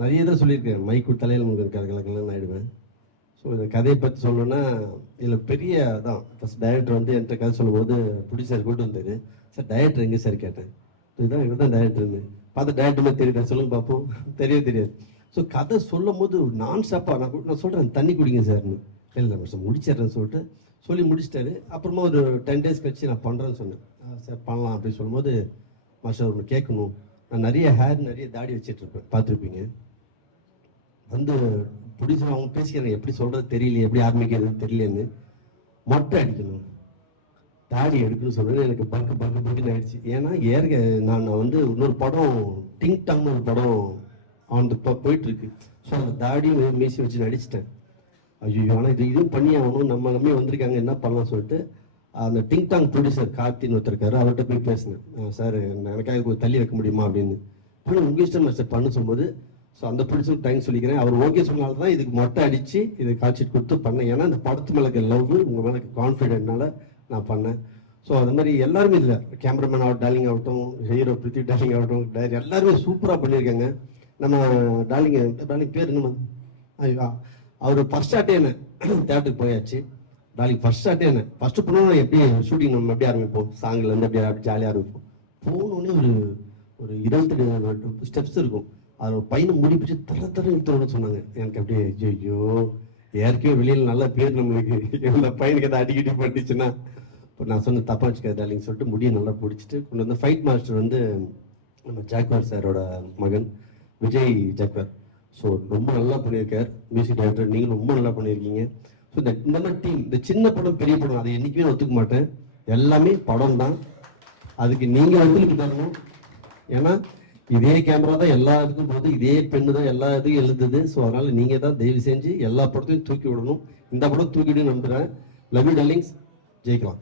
நிறைய தான் சொல்லியிருக்கேன், மைக்கு தலையில் உங்களுக்கு கலக்கலன்னு ஆகிடுவேன். ஸோ இந்த கதையை பற்றி சொல்லணும்னா, இதில் பெரிய தான் ஃபஸ்ட் டைரக்டர் வந்து என்கிட்ட கதை சொல்லும்போது ப்ரொடியூசர் கூட்டு வந்தார். சார் டைரக்டர் எங்கே சார் கேட்டேன். இதுதான் இவர் தான் டைரக்டர்னு பார்த்து டைரக்டர் மாதிரி தெரியுதா சொல்லுங்க பார்ப்போம். தெரியாது. ஸோ கதை சொல்லும் போது நான் ஸ்டாப்பாக நான் சொல்கிறேன் தண்ணி குடிங்க சார்னு. இல்லை சார் முடிச்சிடுறேன்னு சொல்லிட்டு சொல்லி முடிச்சிட்டாரு. அப்புறமா ஒரு 10 days கழிச்சு நான் பண்ணுறேன்னு சொன்னேன். சார் பண்ணலாம் அப்படின்னு சொல்லும்போது, மாஸ்டர் ஒன்று கேட்கணும், நான் நிறைய நிறைய தாடி வச்சிட்ருப்பேன், பார்த்துருப்பீங்க. வந்து ப்ரொடியூசர் அவங்க பேசிக்கிறேன், எப்படி சொல்கிறது தெரியல, எப்படி ஆரம்பிக்கிறது தெரியலன்னு. மொட்டை அடிக்கணும், தாடி எடுக்கணும்னு சொன்னேன்னு எனக்கு பக்குன்னு ஆயிடுச்சு. ஏன்னா நான் வந்து இன்னொரு படம் டிங் டாங்னு ஒரு படம் அந்த போயிட்டுருக்கு. ஸோ அந்த தாடியும் மீசி வச்சு நடிச்சிட்டேன். ஐயோ ஆனால் இதுவும் பண்ணி ஆகணும், நம்ம நம்பி வந்திருக்காங்க, என்ன பண்ணலாம் சொல்லிட்டு அந்த டிங் டாங் ப்ரொடியூசர் கார்த்தின்னு ஒருத்தருக்காரு, அவர்கிட்ட போய் பேசினேன். சார் எனக்காக கொஞ்சம் தள்ளி வைக்க முடியுமா அப்படின்னு. ஆனால் உங்கள் இஷ்டம் சார் பண்ண சொல்லும்போது, ஸோ அந்த ப்ரொடியூசர் டைம் சொல்லிக்கிறேன். அவர் ஓகே சொன்னால தான் இதுக்கு மொட்டை அடித்து இதை காய்ச்சிட்டு கொடுத்து பண்ணேன். ஏன்னா இந்த படத்து மேலே இருக்க லவ், உங்கள் மேலே கான்ஃபிடென்ட்னால நான் பண்ணேன். ஸோ அது மாதிரி எல்லாருமே இல்லை, கேமராமேன் டார்லிங் ஆகட்டும், ஹீரோ பிரித்தி டார்லிங் ஆகட்டும், எல்லாருமே சூப்பராக பண்ணியிருக்காங்க. நம்ம டார்லிங் பேர் என்ன, அவர் ஃபர்ஸ்ட் ஷாட்டே என்ன தேட்டருக்கு போயாச்சு. டார்லிங் ஃபர்ஸ்ட் ஷாட்டே என்ன ஃபர்ஸ்ட் போனோம், எப்படி ஷூட்டிங் நம்ம எப்படி ஆரம்பிப்போம், சாங்லேருந்து அப்படியே ஜாலியாக ஆரம்பிப்போம். போனோடனே ஒரு 28 ஸ்டெப்ஸ் இருக்கும். அது ஒரு பையனை முடி பிடிச்சி தர இழுத்தோன்னு சொன்னாங்க. எனக்கு அப்படியே ஐயோ ஏற்கனவே வெளியில் நல்ல பேர் நம்மளுக்கு, இந்த பையனுக்கு எதாவது அடிக்கடி பண்ணிச்சுன்னா இப்போ நான் சொன்ன தப்பா வச்சுக்காது டார்லிங் சொல்லிட்டு முடியை நல்லா பிடிச்சிட்டு கொண்டு வந்து ஃபைட் மாஸ்டர் வந்து நம்ம ஜாக்வர் சாரோட மகன் விஜய் ஜாக்வர். ஸோ ரொம்ப நல்லா பண்ணியிருக்கார் மியூசிக் டைரக்டர், நீங்களும் ரொம்ப நல்லா பண்ணியிருக்கீங்க. ஸோ இந்த மாதிரி டீம், இந்த சின்ன படம் பெரிய படம் அதை என்றைக்குமே ஒத்துக்க மாட்டேன், எல்லாமே படம் தான். அதுக்கு நீங்கள் ஒத்துழைப்பு தரணும். ஏன்னா இதே கேமரா தான் எல்லா இதுக்கும் போது, இதே பெண்ணு தான் எல்லா இதுக்கும் எழுதுது. ஸோ அதனால் நீங்கள் தான் தயவு செஞ்சு எல்லா படத்தையும் தூக்கி விடணும். இந்த படம் தூக்கிட்டு நம்புகிறேன். லவ் யூ டார்லிங்ஸ், ஜெயிக்கலாம்.